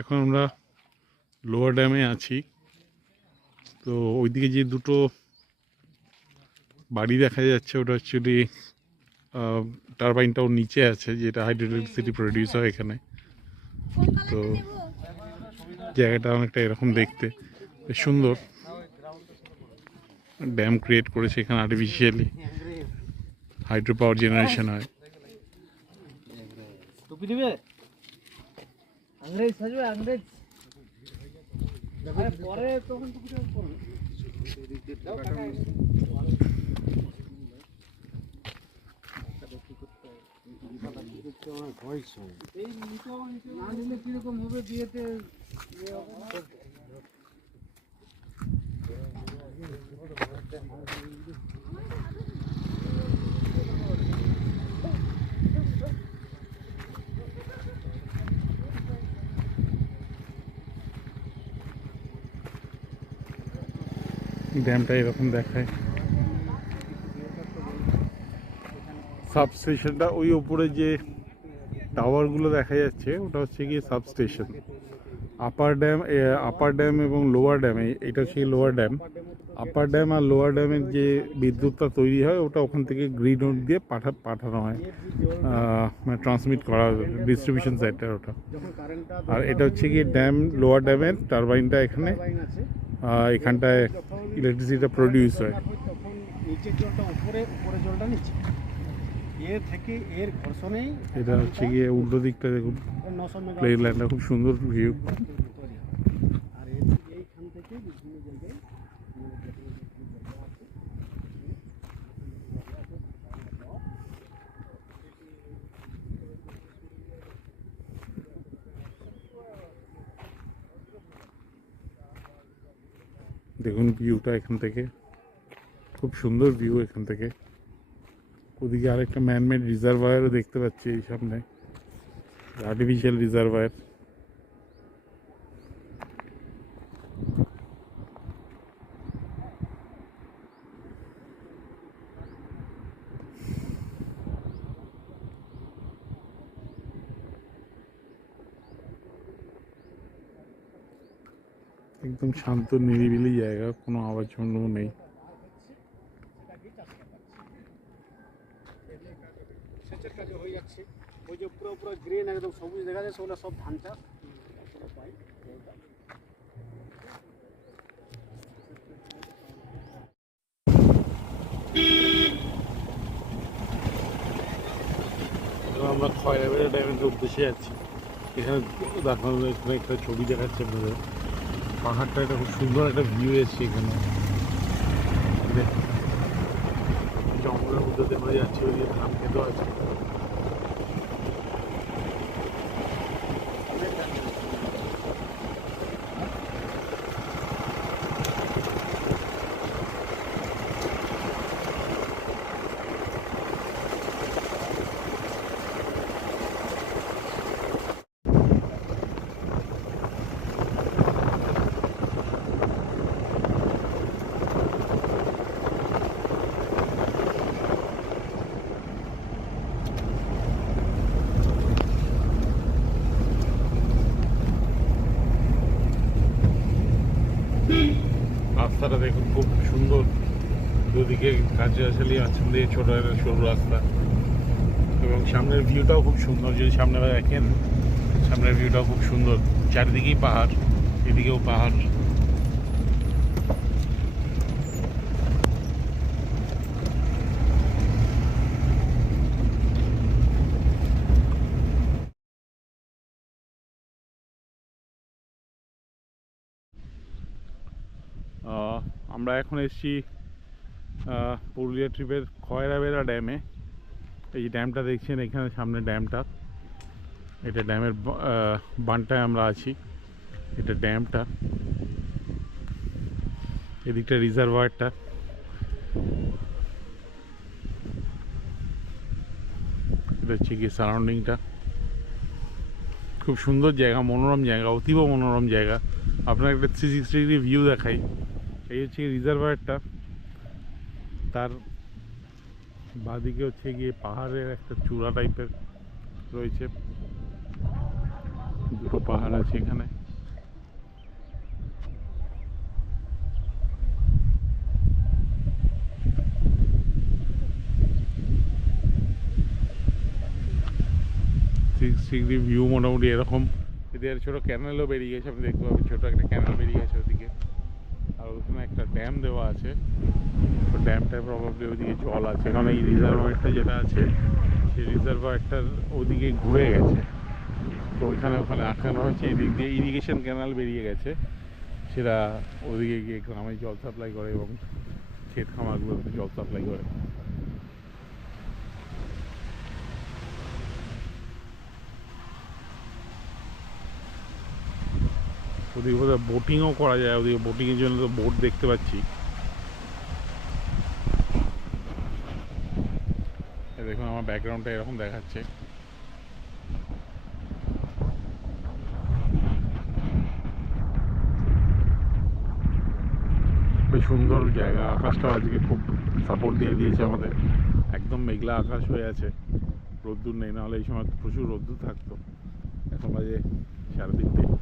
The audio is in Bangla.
এখন আমরা লোয়ার ড্যামে আছি। তো ওইদিকে যে দুটো বাড়ি দেখা যাচ্ছে ওটা অ্যাকচুয়ালি টারবাইনটাও নিচে আছে, যেটা হাইড্রো ইলেকট্রিসিটি প্রডিউস হয় এখানে। তো জায়গাটা অনেকটা এরকম দেখতে, বেশ সুন্দর। ড্যাম ক্রিয়েট করেছে এখানে আর্টিফিশিয়ালি, হাইড্রো পাওয়ার জেনারেশন হয়। কিরকম হবে বিয়েতে? ড্যামটা এরকম দেখায়। সাবস্টেশনটা ওই ওপরে যে টাওয়ারগুলো দেখা যাচ্ছে ওটা হচ্ছে গিয়ে সাবস্টেশন। আপার ড্যাম এবং লোয়ার ড্যামে, এটা হচ্ছে লোয়ার ড্যাম। আপার ড্যাম আর লোয়ার ড্যামের যে বিদ্যুৎটা তৈরি হয় ওটা ওখান থেকে গ্রিড নোট দিয়ে পাঠানো হয়, মানে ট্রান্সমিট করা ডিস্ট্রিবিউশন সেন্টার ওটা। আর এটা হচ্ছে গিয়ে লোয়ার ড্যামের টারবাইনটা এখানে, এখানটায় ইলেকট্রিসিটিটা প্রডিউস হয়। নিচের জলটা উপরে, উপরে জলটা নিচে, এর থেকে এর ঘর্ষণেই এটা হচ্ছে গিয়ে উল্টো দিকটা দেখুন, প্লেন ল্যান্ডটা খুব সুন্দর ভিউ। আর এইখান থেকে বিভিন্ন জায়গায় দেখুন ভিউটা এখান থেকে, খুব সুন্দর ভিউ এখান থেকে। ওদিকে আরেকটা ম্যানমেড রিজার্ভায়ারও দেখতে পাচ্ছি এই সামনে, আর্টিফিশিয়াল রিজার্ভায়ার। একদম শান্ত নিরিবিলি জায়গা, কোনো আওয়াজ নেই। সেচের কাজে হয়ে যাচ্ছে। ওই যে পুরো পুরো গ্রিন একদম সবুজ দেখা যায়, সেগুলো সব ধান চাষ। আমরা খয়রাবেড়া ড্যামের উদ্দেশ্যে যাচ্ছি। এখানে দেখানো, এখানে একটা ছবি দেখাচ্ছে আপনাদের। পাহাড়টা একটা খুব সুন্দর একটা ভিউ এসছে এখানে, জঙ্গলের মধ্যে দেখা যাচ্ছে। ওই যে ধান খেতে আছে। রাস্তাটা দেখুন খুব সুন্দর, দুদিকে গাছগাছালি আছে, দিয়ে ছোট একটা সরু রাস্তা, এবং সামনের ভিউটাও খুব সুন্দর। যদি সামনে দেখেন, সামনের ভিউটাও খুব সুন্দর। চারিদিকেই পাহাড়, এদিকেও পাহাড়। আমরা এখন এসেছি পুরুলিয়া ট্রিপের খয়রাবেড়া ড্যামে। এই ড্যামটা দেখছেন এখানে সামনে ড্যামটা, এটা ড্যামের বানটায় আমরা আছি। এটা ড্যামটা, এদিকটা রিজার্ভায়ারটা। এটা হচ্ছে গিয়ে সারাউন্ডিংটা। খুব সুন্দর জায়গা, মনোরম জায়গা, অতীব মনোরম জায়গা। আপনার একটা 360 ডিগ্রি ভিউ দেখাই। এই হচ্ছে রিজার্ভায়ারটা, তার বাঁদিকে হচ্ছে গিয়ে পাহাড়ের একটা চূড়া টাইপের রয়েছে। দুটো পাহাড় আছে এখানে। সিক্সটি ভিউ মোটামুটি এরকম। এদের ছোটো ক্যানেলও বেরিয়ে গেছে, আপনি দেখতে পাবেন ছোটো একটা ক্যানেল বেরিয়ে গেছে ওদিকে। আর ওখানে একটা ড্যাম দেওয়া আছে, তো ড্যামটায় প্রবাবলি ওইদিকে জল আছে, কারণ এই রিজার্ভয়ারটা যেটা আছে সেই রিজার্ভয়ারটার ওদিকে ঘুরে গেছে, তো ওইখানে আটকানো হয়েছে। এদিক দিয়ে ইরিগেশন ক্যানাল বেরিয়ে গেছে, সেটা ওদিকে গিয়ে গ্রামে জল সাপ্লাই করে এবং ক্ষেত খামারগুলোতে জল সাপ্লাই করে। ওদিকে বোধহয় বোটিংও করা যায়, ওদিকে বোটিংয়ের জন্য তো বোট দেখতে পাচ্ছি। দেখুন আমার ব্যাকগ্রাউন্ডটা এরকম দেখাচ্ছে। বেশ সুন্দর জায়গা, আকাশটা আজকে খুব সাপোর্ট দিয়ে দিয়েছে আমাদের, একদম মেঘলা আকাশ হয়ে আছে, রোদ্দুর নেই, নাহলে এই সময় প্রচুর রোদ্দুর থাকতো। এখন বাজে 3:30।